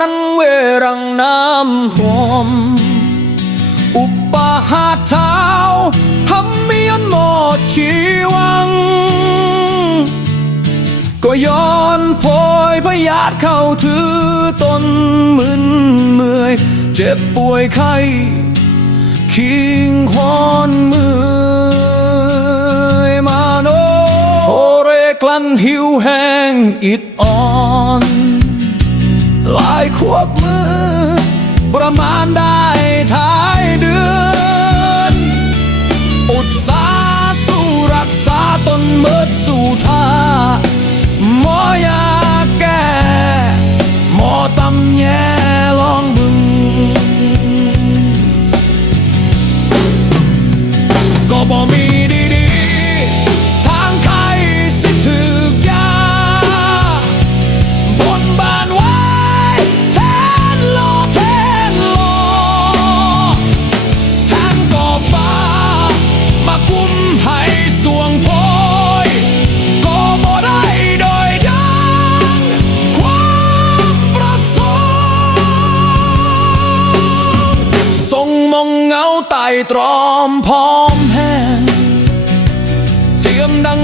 นั่นเวรังน้ำหอม อุปหาเท้าทำเมียนหมดชีวัง ก็ย้อนพลอยพยาธเข้าถือตนมึนเมื่อย เจ็บป่วยไข้คิงฮอนมือมาโนโอเรกลันหิวแห้งอิดอ่อน ลายควบมือ ประมาณได้ท้ายเดือน តៃត្រមផំហែងជាងដឹង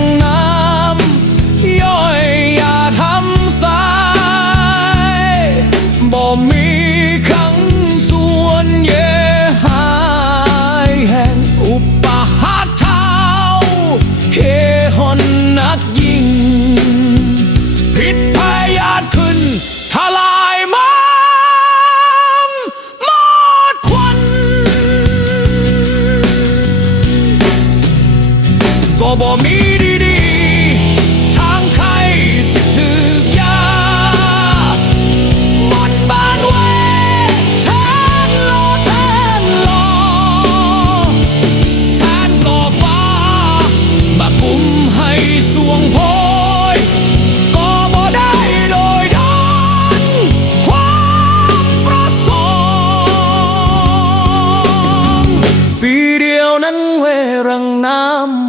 บ่มีดีๆ ทางใครสิถึกยาบนบ้านเวแทนโลแทนโลแทนก่อฟ้ามากุมให้สวงโพยก็บ่ได้โดยดันความประสงค์ปีเดียวนั้นเวรังน้ำ